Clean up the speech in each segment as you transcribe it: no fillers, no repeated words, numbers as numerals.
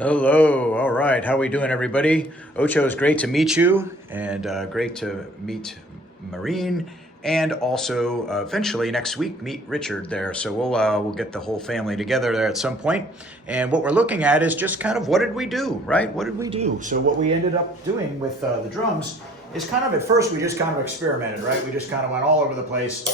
Hello. All right. How we doing, everybody? Ocho, it's great to meet you, and great to meet Marine, and also eventually next week meet Richard there. So we'll get the whole family together there at some point. And what we're looking at is just kind of what did we do, right? What did we do? So what we ended up doing with the drums is kind of at first we just kind of experimented, right? We just kind of went all over the place.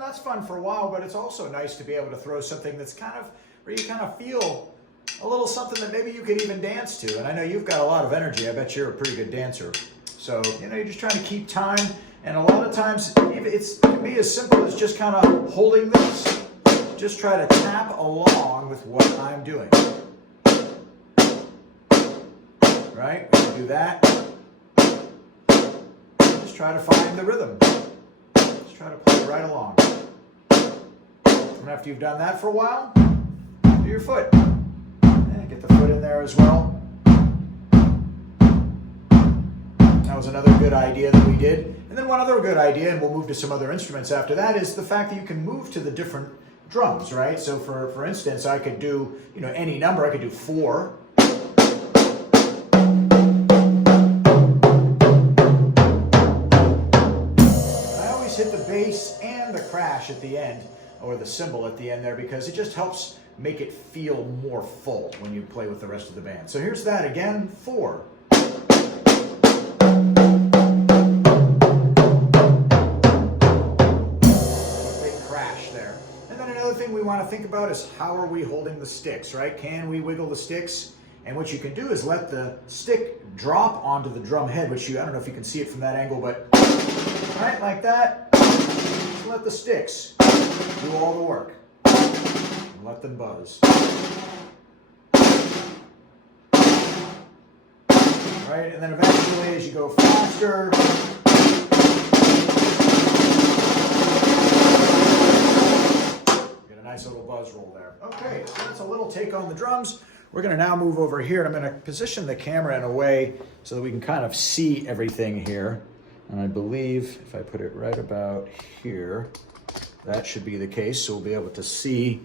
That's fun for a while, but it's also nice to be able to throw something that's kind of where you kind of feel a little something that maybe you could even dance to. And I know you've got a lot of energy. I bet you're a pretty good dancer. So, you're just trying to keep time. And a lot of times it can be as simple as just kind of holding this. Just try to tap along with what I'm doing. Right? We can do that. Just try to find the rhythm. Just try to play right along. And after you've done that for a while, do your foot. And get the foot in there as well. That was another good idea that we did. And then one other good idea, and we'll move to some other instruments after that, is the fact that you can move to the different drums, right? So for instance, I could do, any number. I could do 4. I always hit the bass and the crash at the end, or the cymbal at the end there, because it just helps make it feel more full when you play with the rest of the band. So here's that again, 4. Big crash there. And then another thing we want to think about is how are we holding the sticks, right? Can we wiggle the sticks? And what you can do is let the stick drop onto the drum head, which I don't know if you can see it from that angle, but right, like that. Just let the sticks do all the work and let them buzz. Right, and then eventually as you go faster, get a nice little buzz roll there. Okay, so that's a little take on the drums. We're going to now move over here, and I'm going to position the camera in a way so that we can kind of see everything here. And I believe if I put it right about here, that should be the case, so we'll be able to see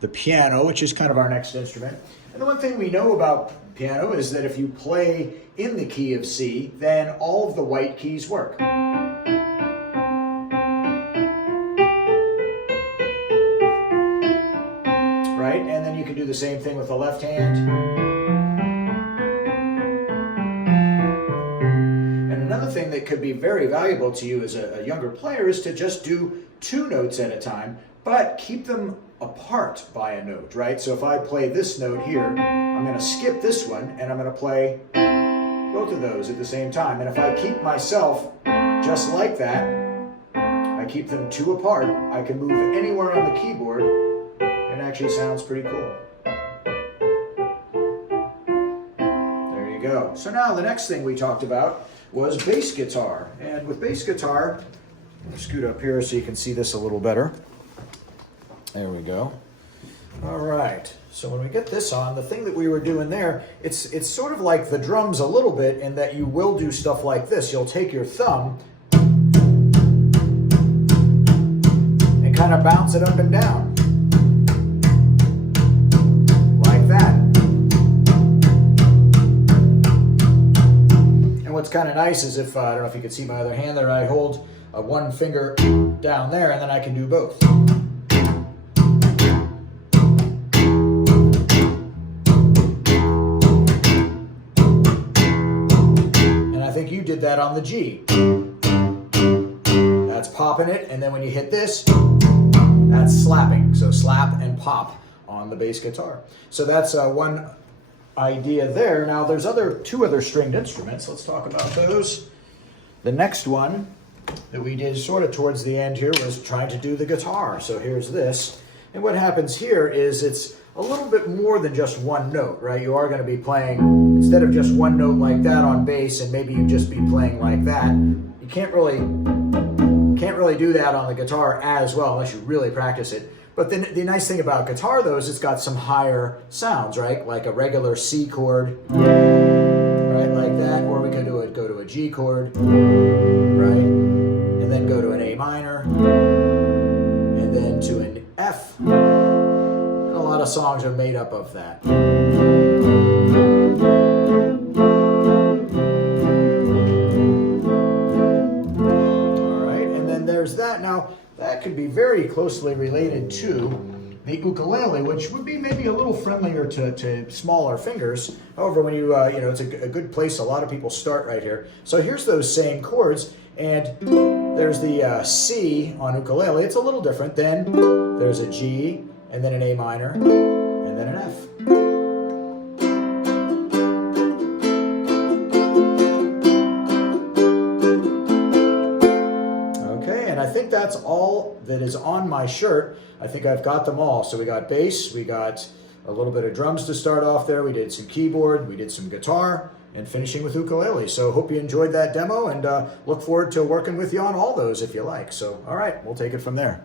the piano, which is kind of our next instrument. And the one thing we know about piano is that if you play in the key of C, then all of the white keys work. Right? And then you can do the same thing with the left hand. And another thing that could be very valuable to you as a younger player is to just do 2 notes at a time, but keep them apart by a note, right? So if I play this note here, I'm going to skip this one, and I'm going to play both of those at the same time. And if I keep myself just like that, I keep them 2 apart, I can move anywhere on the keyboard. It actually sounds pretty cool. There you go. So now the next thing we talked about was bass guitar. And with bass guitar, I'll scoot up here so you can see this a little better. There we go. All right. So when we get this on, the thing that we were doing there, it's sort of like the drums a little bit in that you will do stuff like this. You'll take your thumb and kind of bounce it up and down. Like that. And what's kind of nice is if, I don't know if you can see my other hand there, I hold one finger down there, and then I can do both. And I think you did that on the G. That's popping it, and then when you hit this, that's slapping. So slap and pop on the bass guitar. So that's one idea there. Now there's 2 other stringed instruments. Let's talk about those. The next one that we did sort of towards the end here was trying to do the guitar. So here's this. And what happens here is it's a little bit more than just 1 note, right? You are going to be playing, instead of just 1 note like that on bass, and maybe you just be playing like that. You can't really do that on the guitar as well unless you really practice it. But then the nice thing about guitar, though, is it's got some higher sounds, right? Like a regular C chord, right, like that. Or we could go to a G chord, right? And then go to an A minor, and then to an F. And a lot of songs are made up of that. There's that. Now, that could be very closely related to the ukulele, which would be maybe a little friendlier to smaller fingers. However, when you know, it's a good place. A lot of people start right here. So here's those same chords, and there's the C on ukulele. It's a little different. Then there's a G, and then an A minor, and then an F. I think that's all that is on my shirt. I think I've got them all. So we got bass, we got a little bit of drums to start off there, we did some keyboard, we did some guitar, and finishing with ukulele. So hope you enjoyed that demo, and look forward to working with you on all those if you like. So all right, we'll take it from there.